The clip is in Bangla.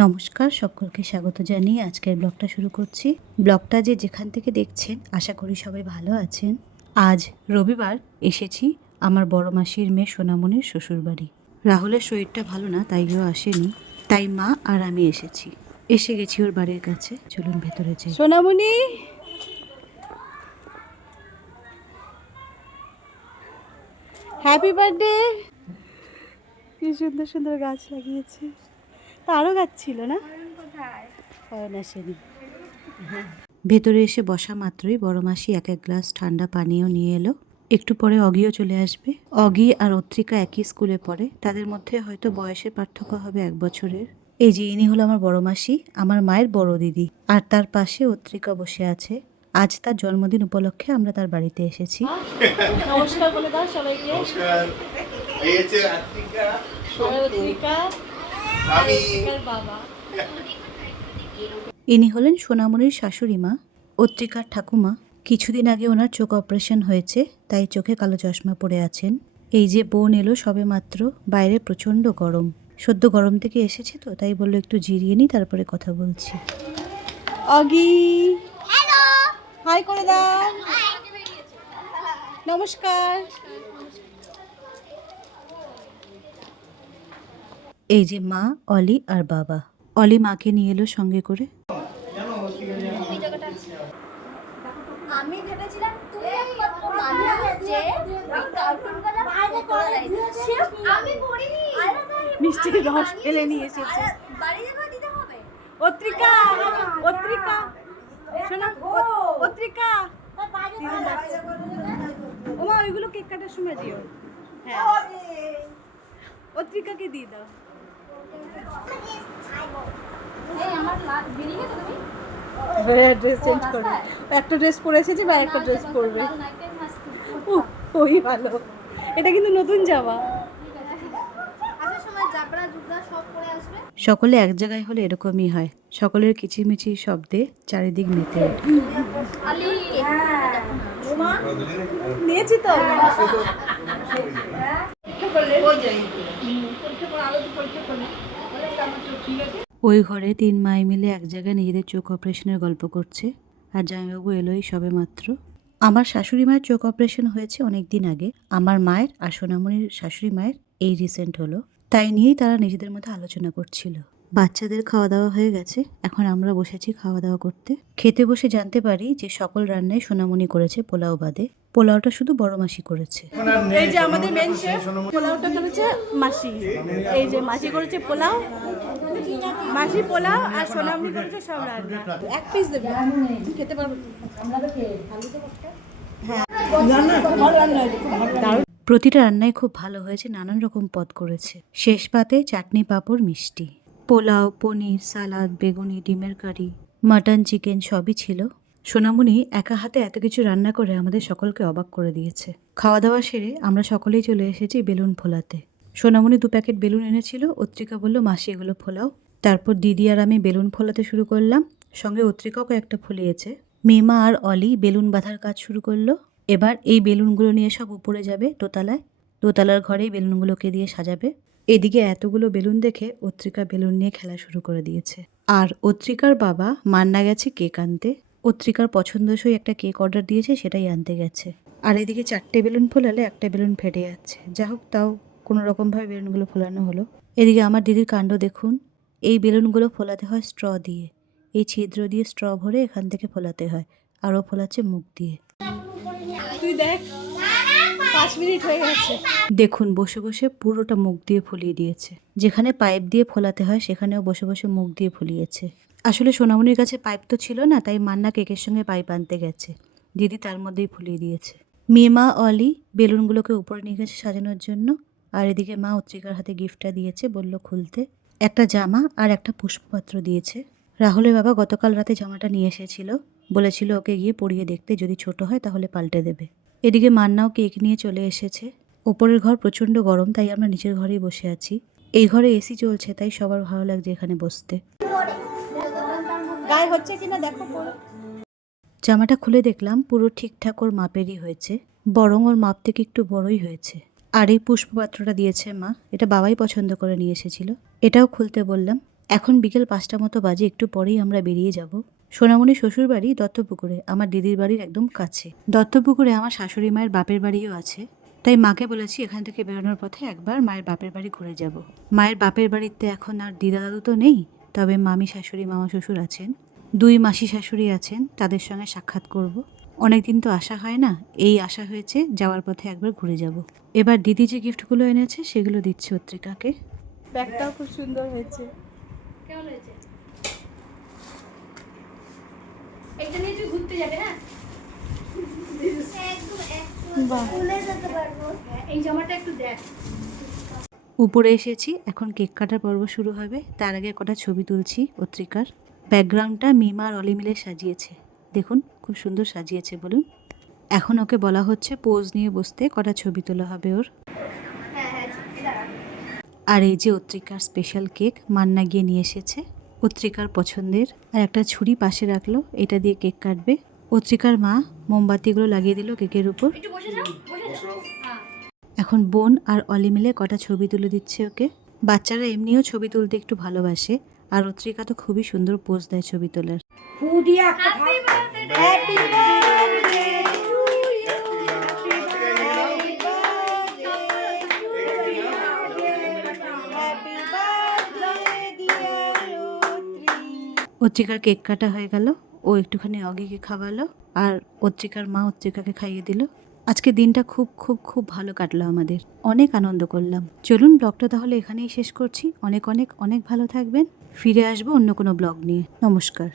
নমস্কার সকলকে স্বাগত জানিয়ে আজকের ব্লগটা শুরু করছি। ব্লগটা যে যেখান থেকে দেখছেন আশা করি সবাই ভালো আছেন। আজ রবিবার এসেছি আমার বড় মাসির মেয়ে সোনামণির শ্বশুরবাড়ি। রাহুলের শরীরটা ভালো না তাই ও আসেনি। তাই মা আর আমি এসেছি। এসে গেছি ওর বাড়ির কাছে। চলুন ভেতরে যাই। সোনামণি! হ্যাপি বার্থডে কি সুন্দর সুন্দর গাছ লাগিয়েছে। তা আরও গাছ ছিল না? ভেতরে এসে বসা মাত্রই বড় মাসি এক এক গ্লাস ঠান্ডা পানীয় নিয়ে এলো। একটু পরে অগিও চলে আসবে। অগি আর অত্রিকা একই স্কুলে পড়ে। তাদের মধ্যে হয়তো বয়সের পার্থক্য হবে এক বছরের। এই যে ইনি হলো আমার বড় মাসি আমার মায়ের বড় দিদি। আর তার পাশে অত্রিকা বসে আছে। আজ তার জন্মদিন উপলক্ষে আমরা তার বাড়িতে এসেছি। নমস্কার বলে দাও সবাইকে। নমস্কার। এই হচ্ছে বাবা ইনি হলেন সোনামণির শাশুড়ি মা অত্রিকার ঠাকুমা। কিছুদিন আগে ওনার চোখ অপারেশন হয়েছে তাই চোখে কালো চশমা পরে আছেন। এই যে বোন এলো সবে মাত্র বাইরে প্রচণ্ড গরম। সদ্য গরম থেকে এসেছে তো তাই বলল একটু জিরিয়ে নিই তারপরে কথা বলছি। অগি! হাই করে দাও নমস্কার। এই যে মা অলি আর বাবা। অলি মাকে নিয়ে এলো সঙ্গে করে। আমি ভেবেছিলাম তুমি একমাত্র মানুষ যে কার্টুন করা বাইরে করে আমি পড়িনি মিষ্টির রস ফেলে নিয়ে এসেছে। বাড়ি যাবে দিতে হবে অত্রিকা অত্রিকা শোনা অত্রিকা। ওমা ওইগুলো কেক কাটার সময় দিও। হ্যাঁ। অত্রিকাকে দিয়ে দাও। ড্রেস চেঞ্জ করবে একটা ড্রেস পরে এসেছে বা একটা ড্রেস পরবে? ওই ভালো। এটা কিন্তু নতুন জামা। সকলে এক জায়গায় হলে এরকমই হয়। সকলের কিচিমিচির শব্দে চারিদিক মেতে ওঠে। আলি নিয়েছি তো। ওই ঘরে তিন মাই মিলে এক জায়গায় নিজেদের চোখ অপারেশনের গল্প করছে। আর জামাইবাবু এলোই সবে মাত্র। আমার শাশুড়ি মায়ের চোখ অপারেশন হয়েছে অনেক দিন আগে। আমার মায়ের আর সোনামণির শাশুড়ি মায়ের এই রিসেন্ট হলো। তাই নিয়েই তারা নিজেদের মধ্যে আলোচনা করছিল। বাচ্চাদের খাওয়া দাওয়া হয়ে গেছে। এখন আমরা বসেছি খাওয়া দাওয়া করতে। খেতে বসে জানতে পারি যে সকল রান্নায় সোনামণি করেছে পোলাও বাদে। পোলাওটা শুধু বড় মাসি করেছে। এই যে আমাদের মেন শেফ পোলাওটা করেছে মাসি। এই যে মাসি করেছে পোলাও মাসি পোলাও আর সোনামনি করেছে সব রান্না এক পিস দেবে। খেতে পারবে। হ্যাঁ প্রতিটা রান্নাই খুব ভালো হয়েছে নানান রকম পদ করেছে। শেষ পাতে চাটনি পাঁপড় মিষ্টি। পোলাও পনির সালাদ বেগুনি ডিমের কারি মাটন চিকেন সবই ছিল। সোনামণি একা হাতে এত কিছু রান্না করে আমাদের সকলকে অবাক করে দিয়েছে। খাওয়া দাওয়া সেরে আমরা সকলেই চলে এসেছি বেলুন ফোলাতে। সোনামণি দু প্যাকেট বেলুন এনেছিল। অত্রিকা বলল, মাসি, এগুলো ফোলাও। তারপর দিদি আর আমি বেলুন ফোলাতে শুরু করলাম। সঙ্গে অত্রিকাও একটা ফুলিয়েছে। মেমা আর অলি বেলুন বাঁধার কাজ শুরু করল। এবার এই বেলুনগুলো নিয়ে সব উপরে যাবে দোতলায়। দোতলার ঘরেই বেলুনগুলোকে দিয়ে সাজাবে। এদিকে এতগুলো বেলুন দেখে অত্রিকা বেলুন নিয়ে খেলা শুরু করে দিয়েছে। আর অত্রিকার বাবা মান্না গেছে কেক আনতে। অত্রিকার পছন্দসই একটা কেক অর্ডার দিয়েছে, সেটাই আনতে গেছে। আর এদিকে চারটে বেলুন ফোলালে একটা বেলুন ফেটে যাচ্ছে। যা হোক তাও কোনো রকমভাবে বেলুনগুলো ফোলানো হলো। এদিকে আমার দিদির কাণ্ড দেখুন। এই বেলুনগুলো ফোলাতে হয় স্ট্র দিয়ে। এই ছিদ্র দিয়ে স্ট্র ভরে এখান থেকে ফোলাতে হয়। আরও ফোলাচ্ছে মুখ দিয়ে। তুই দেখ পাঁচ মিনিট হয়ে গেছে। দেখুন বসে বসে পুরোটা মুখ দিয়ে ফুলিয়ে দিয়েছে। যেখানে পাইপ দিয়ে ফোলাতে হয় সেখানেও বসে বসে মুখ দিয়ে ফুলিয়েছে। আসলে সোনামণির কাছে পাইপ তো ছিল না তাই মান্না কেকের সঙ্গে পাইপ আনতে গেছে। দিদি তার মধ্যেই ফুলিয়ে দিয়েছে। মেমা অলি বেলুনগুলোকে উপরে নিয়ে গেছে সাজানোর জন্য। আর এদিকে মা অত্রিকার হাতে গিফটটা দিয়েছে বলল খুলতে। একটা জামা আর একটা পুষ্পপাত্র দিয়েছে। রাহুলের বাবা গতকাল রাতে জামাটা নিয়ে এসেছিল। বলেছিল ওকে গিয়ে পরিয়ে দেখতে যদি ছোট হয় তাহলে পাল্টে দেবে। এদিকে মান্নাও কেক নিয়ে চলে এসেছে। ওপরের ঘর প্রচণ্ড গরম তাই আমরা নিচের ঘরেই বসে আছি। এই ঘরে এসি চলছে তাই সবার ভালো লাগছে এখানে বসতে। গায়ে হচ্ছে কিনা দেখো জামাটা খুলে দেখলাম পুরো ঠিকঠাক ওর মাপেরই হয়েছে। বরং ওর মাপ থেকে একটু বড়ই হয়েছে। আর এই পুষ্পপাত্রটা দিয়েছে মা। এটা বাবাই পছন্দ করে নিয়ে এসেছিল। এটাও খুলতে বললাম, এখন বিকেল পাঁচটা মতো বাজে, একটু পরেই আমরা বেরিয়ে যাব। সোনামণি শ্বশুর বাড়ি দত্তপুকুরে, আমার দিদির বাড়ির একদম কাছে। দত্তপুকুরে আমার শাশুড়ি মায়ের বাপের বাড়িও আছে। তাই মাকে বলেছি, এখান থেকে বেরোনোর পথে একবার মায়ের বাপের বাড়ি ঘুরে যাব। মায়ের বাপের বাড়িতে এখন আর দিদা দাদু তো নেই, তবে মামি, শাশুড়ি, মামা, শ্বশুর আছেন। দুই মাসি, শাশুড়ি আছেন, তাদের সঙ্গে সাক্ষাৎ করব। অনেকদিন তো আশা হয় না এই আশা হয়েছে যাওয়ার পথে একবার ঘুরে যাব। এবার দিদি যে গিফটগুলো এনেছে সেগুলো দিচ্ছে অত্রিকাকে। ব্যাগটাও খুব সুন্দর হয়েছে। কেমন হয়েছে? এইটা নিয়ে তুই ঘুরতে যাবে হ্যাঁ? বাহ। ভুলে যেতে পারব। এই জামাটা একটু দেখ। উপরে এসেছি এখন কেক কাটার পর্ব শুরু হবে। তার আগে কটা ছবি তুলছি পত্রিকার ব্যাকগ্রাউন্ডটা মিমা আর অলি মিলে সাজিয়েছে। দেখুন খুব সুন্দর সাজিয়েছে বলুন। এখন ওকে বলা হচ্ছে পোজ নিয়ে বসতে কটা ছবি তোলা হবে ওর? আর এই যে অত্রিকার স্পেশাল কেক মান্না গিয়ে নিয়ে এসেছে অত্রিকার পছন্দের। আর একটা ছুরি পাশে রাখল এটা দিয়ে কেক কাটবে। অত্রিকার মা মোমবাতিগুলো লাগিয়ে দিল কেকের উপর। হ্যাঁ। এখন বোন আর অলি মিলে কটা ছবি তুলে দিচ্ছে ওকে। বাচ্চারা এমনিও ছবি তুলতে একটু ভালোবাসে আর অত্রিকা তো খুবই সুন্দর পোজ দেয় ছবি তোলার। বার্থডে হ্যাপি বার্থডে অত্রিকার কেক কাটা হয়ে গেল। ও একটুখানি অগিকে খাওয়ালো আর অত্রিকার মা অত্রিকাকে খাইয়ে দিল। আজকে দিনটা খুব খুব খুব ভালো কাটলো আমাদের। অনেক আনন্দ করলাম। চলুন ব্লগটা তাহলে এখানেই শেষ করছি। অনেক অনেক অনেক ভালো থাকবেন। ফিরে আসব অন্য কোনো ব্লগ নিয়ে। নমস্কার।